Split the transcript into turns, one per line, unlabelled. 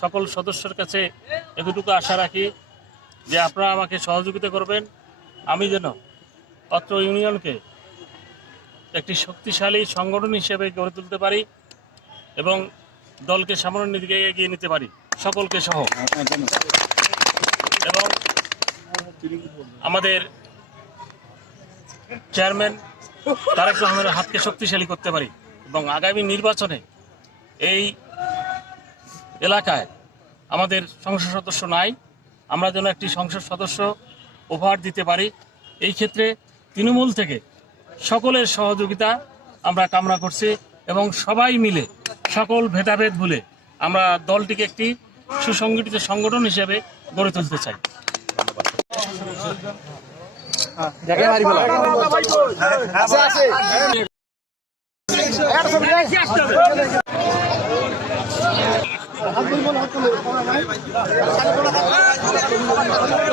সকল সদস্যের কাছে এতটুকু আশা রাখি যে আপনারা আমাকে সহযোগিতা করবেন। আমি যেন অত্র ইউনিয়নকে একটি শক্তিশালী সংগঠন হিসেবে গড়ে তুলতে পারি এবং দলকে সামনের দিকে এগিয়ে নিতে পারি। সকলকে সহ। এবং আমাদের চেয়ারম্যান তারেক রহমানের হাতকে শক্তিশালী করতে পারি এবং আগামী নির্বাচনে এই এলাকায় আমাদের সংসদ সদস্য নাই আমরা যেন একটি সংসদ সদস্য উপহার দিতে পারি। এই ক্ষেত্রে তৃণমূল থেকে সকলের সহযোগিতা আমরা কামনা করছি এবং সবাই মিলে সকল ভেদাভেদ ভুলে আমরা দলটিকে একটি সুসংগঠিত সংগঠন হিসেবে গড়ে তুলতে চাই।
আছে